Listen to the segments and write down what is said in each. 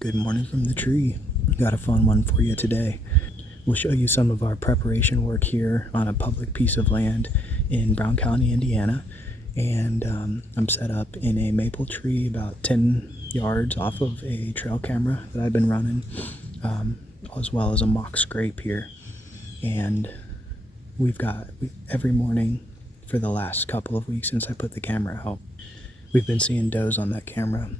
Good morning from the tree. Got a fun one for you today. We'll show you some of our preparation work here on a public piece of land in Brown County, Indiana. And I'm set up in a maple tree about 10 yards off of a trail camera that I've been running, as well as a mock scrape here. And every morning for the last couple of weeks since I put the camera out, we've been seeing does on that camera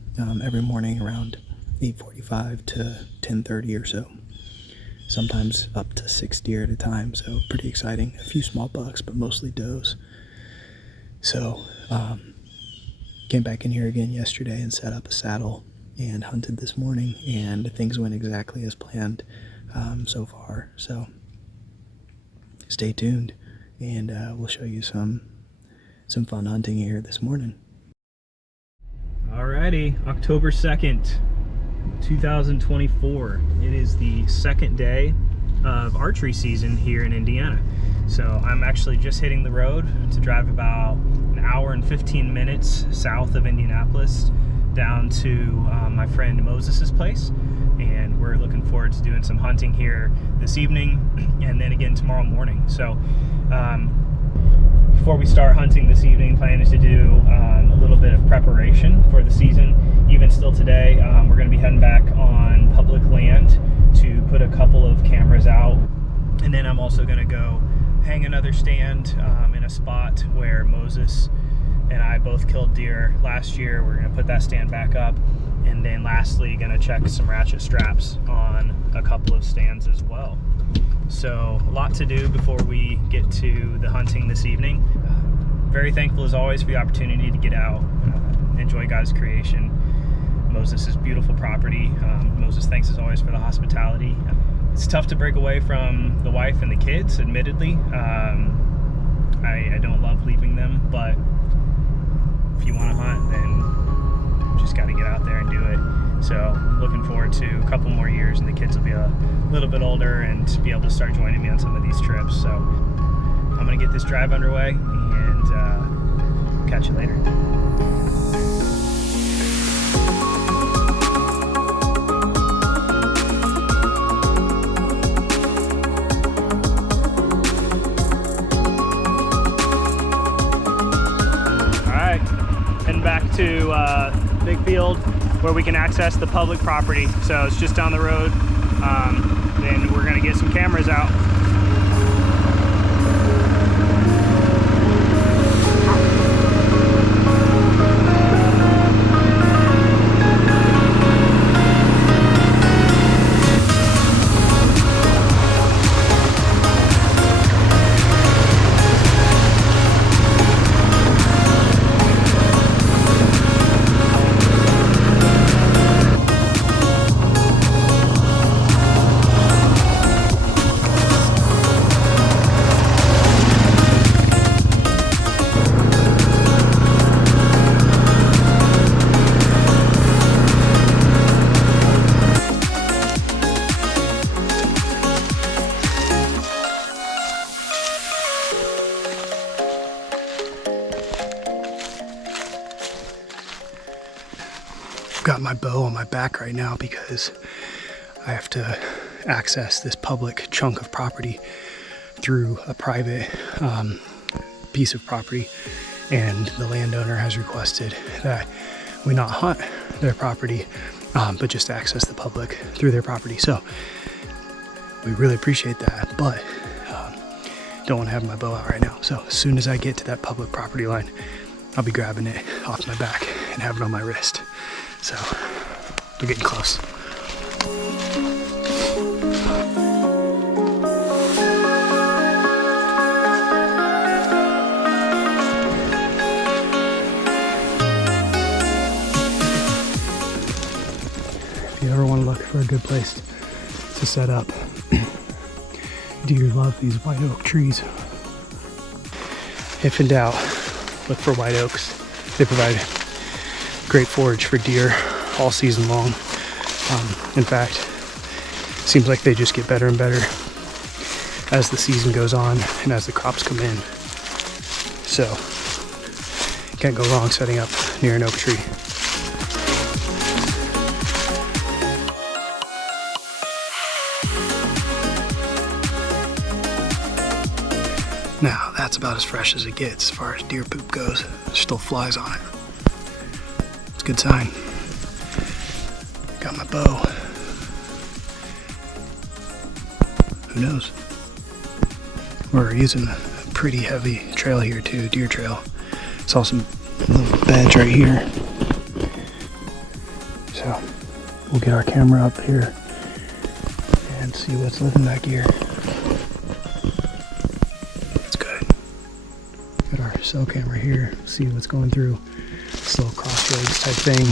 every morning around 8:45 to 10:30 or so. Sometimes up to 6 deer at a time, so pretty exciting. A few small bucks, but mostly does. So came back in here again yesterday and set up a saddle and hunted this morning, and things went exactly as planned so far. So stay tuned, and we'll show you some fun hunting here this morning. Alrighty, October 2nd, 2024. It is the second day of archery season here in Indiana. So I'm actually just hitting the road to drive about an hour and 15 minutes south of Indianapolis down to my friend Moses's place, and we're looking forward to doing some hunting here this evening and then again tomorrow morning. So before we start hunting this evening, plan is to do a little bit of preparation for the season. Even still today, we're going to be heading back on public land to put a couple of cameras out, and then I'm also going to go hang another stand in a spot where Moses and I both killed deer last year. We're going to put that stand back up, and then lastly going to check some ratchet straps on a couple of stands as well. So a lot to do before we get to the hunting this evening. Very thankful as always for the opportunity to get out, enjoy God's creation, Moses' beautiful property. Moses, thanks as always for the hospitality. It's tough to break away from the wife and the kids, admittedly. I don't love leaving them, but if you want to hunt, then you just got to get out there and do it. So looking forward to a couple more years and the kids will be a little bit older and be able to start joining me on some of these trips. So I'm going to get this drive underway and catch you later. Back to big field where we can access the public property. So it's just down the road. Then we're going to get some cameras out. I've got my bow on my back right now because I have to access this public chunk of property through a private piece of property, and the landowner has requested that we not hunt their property, but just access the public through their property. So we really appreciate that, but don't want to have my bow out right now. So as soon as I get to that public property line, I'll be grabbing it off my back and have it on my wrist. So we're getting close. If you ever want to look for a good place to set up, deer love these white oak trees. If in doubt, look for white oaks. They provide great forage for deer all season long. In fact, seems like they just get better and better as the season goes on and as the crops come in. So can't go wrong setting up near an oak tree. That's about as fresh as it gets as far as deer poop goes. There's still flies on it. It's a good sign. Got my bow. Who knows? We're using a pretty heavy trail here too, deer trail. Saw some little beds right here. So we'll get our camera up here and see what's living back here. That's good. Got our cell camera here, see what's going through this little crossroads type thing.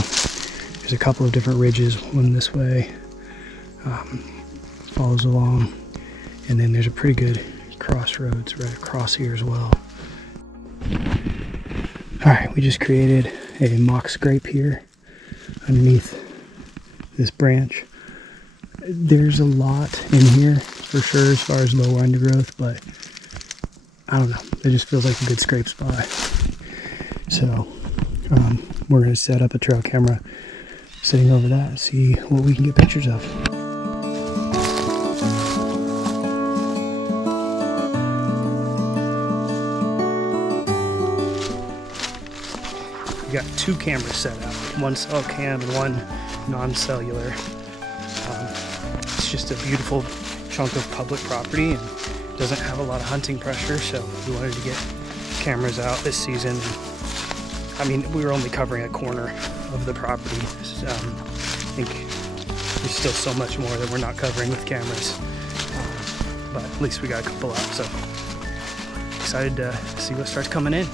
There's a couple of different ridges, one this way, follows along, and then there's a pretty good crossroads right across here as well. Alright, we just created a mock scrape here underneath this branch. There's a lot in here for sure as far as low undergrowth, but I don't know, it just feels like a good scrape spot. So we're going to set up a trail camera sitting over that and see what we can get pictures of. We got two cameras set up, one cell cam and one non-cellular. It's just a beautiful chunk of public property and doesn't have a lot of hunting pressure, so we wanted to get cameras out this season. I mean, we were only covering a corner of the property. I think there's still so much more that we're not covering with cameras, but at least we got a couple out, so excited to see what starts coming in.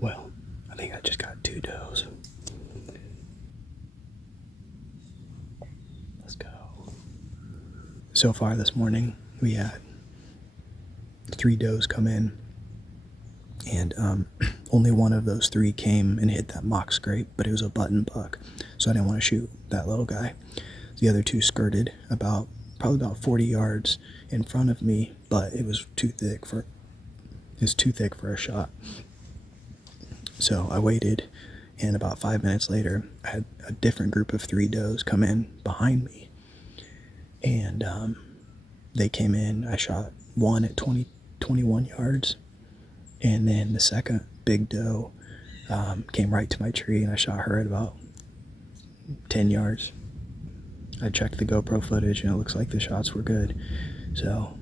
Well, I think I just got 2 does. Let's go. So far this morning, we had 3 does come in, and only one of those 3 came and hit that mock scrape, but it was a button buck, so I didn't want to shoot that little guy. The other 2 skirted probably about 40 yards in front of me, but it was too thick for a shot. So I waited And about 5 minutes later, I had a different group of 3 does come in behind me. And they came in. I shot one at 21 yards. And then the second big doe came right to my tree, and I shot her at about 10 yards. I checked the GoPro footage, and it looks like the shots were good. So,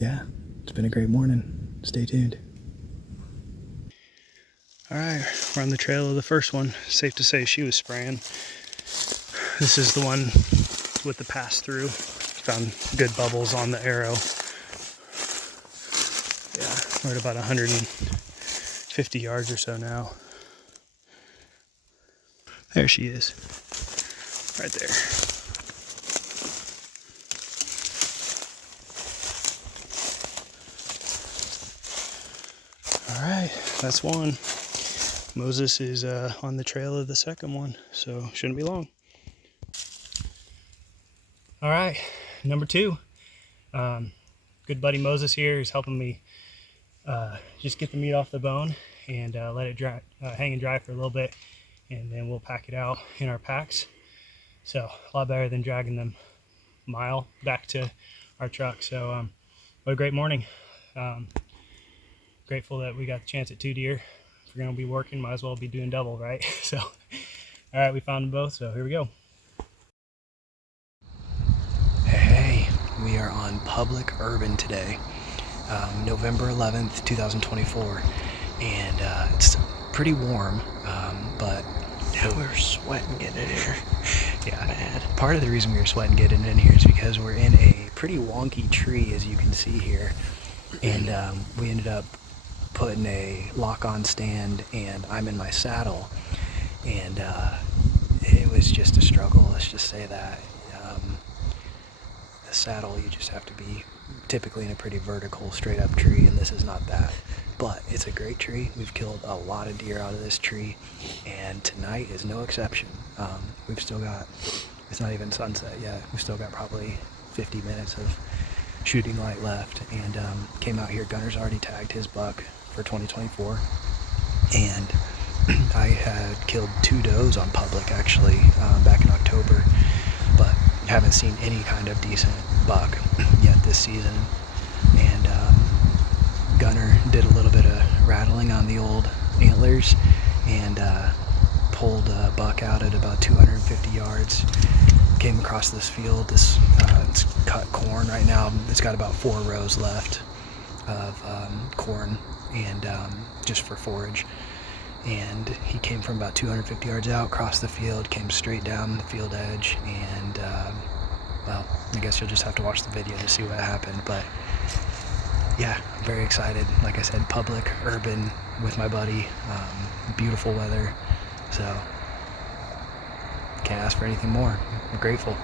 yeah, it's been a great morning. Stay tuned. All right, we're on the trail of the first one. Safe to say she was spraying. This is the one with the pass-through. Found good bubbles on the arrow. Yeah, we're at about 150 yards or so now. There she is, right there. All right, that's one. Moses is on the trail of the second one, so shouldn't be long. All right, number 2. Good buddy Moses here is helping me just get the meat off the bone and let it dry, hang and dry for a little bit, and then we'll pack it out in our packs. So a lot better than dragging them a mile back to our truck. So what a great morning. Grateful that we got the chance at 2 deer. If we're gonna be working, might as well be doing double, right? So all right, we found them both, so here we go. Hey, we are on public urban today, November 11th, 2024, and it's pretty warm, but Yeah, we were sweating getting in here. yeah, man. Part of the reason we were sweating getting in here is because we're in a pretty wonky tree, as you can see here, and we ended up putting a lock-on stand, and I'm in my saddle, and it was just a struggle, let's just say that. The saddle, you just have to be typically in a pretty vertical, straight up tree, and this is not that. But it's a great tree. We've killed a lot of deer out of this tree, and tonight is no exception. We've still got, it's not even sunset yet, we've still got probably 50 minutes of shooting light left, and came out here. Gunner's already tagged his buck for 2024, and I had killed 2 does on public actually back in October, but haven't seen any kind of decent buck yet this season. And Gunner did a little bit of rattling on the old antlers and pulled a buck out at about 250 yards. Came across this field. It's cut corn right now. It's got about 4 rows left of corn, and just for forage. And he came from about 250 yards out, crossed the field, came straight down the field edge, and well, I guess you'll just have to watch the video to see what happened. But yeah, I'm very excited. Like I said, public, urban, with my buddy, beautiful weather, so can't ask for anything more. I'm grateful.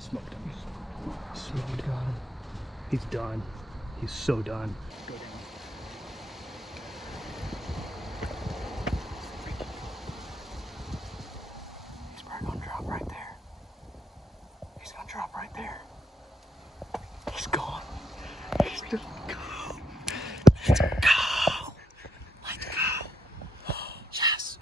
Smoked him. Smoked him. He's done. He's so done. Go down. He's probably gonna drop right there. He's gonna drop right there. He's gone. He's just gone. Let's go. Let's go. Yes.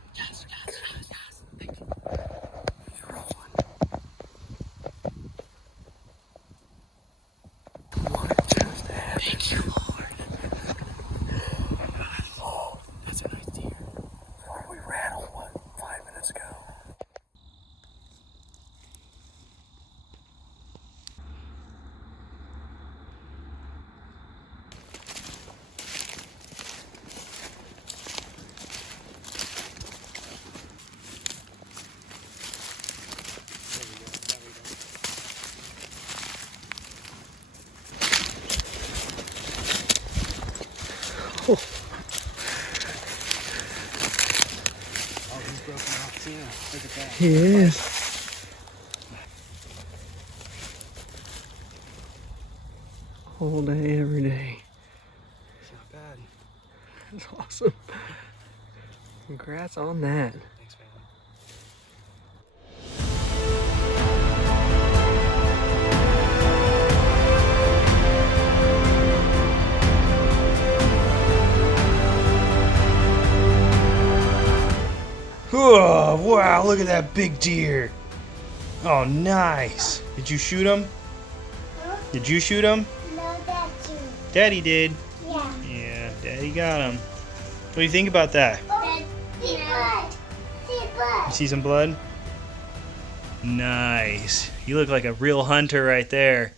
Oh, he's broken off too. Look at that. he is. All day, every day. It's not bad. That's awesome. Congrats on that. Thanks, man. Oh, wow, look at that big deer. Oh, nice. Did you shoot him? Did you shoot him? No, that's you. Daddy did. Yeah. Yeah, Daddy got him. What do you think about that? Oh, see blood. See blood. You see some blood? Nice. You look like a real hunter right there.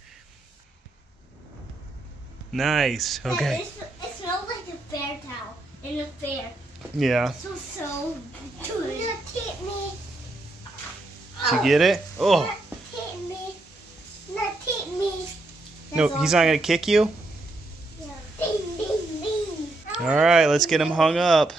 Nice. Okay. It smells like a fair towel in a fair. Yeah. So good. Not hit me. Did you get it? Oh. Not hit me. Not hit me. No, he's not going to kick you? Yeah. Ding, ding, ding. All right, let's get him hung up.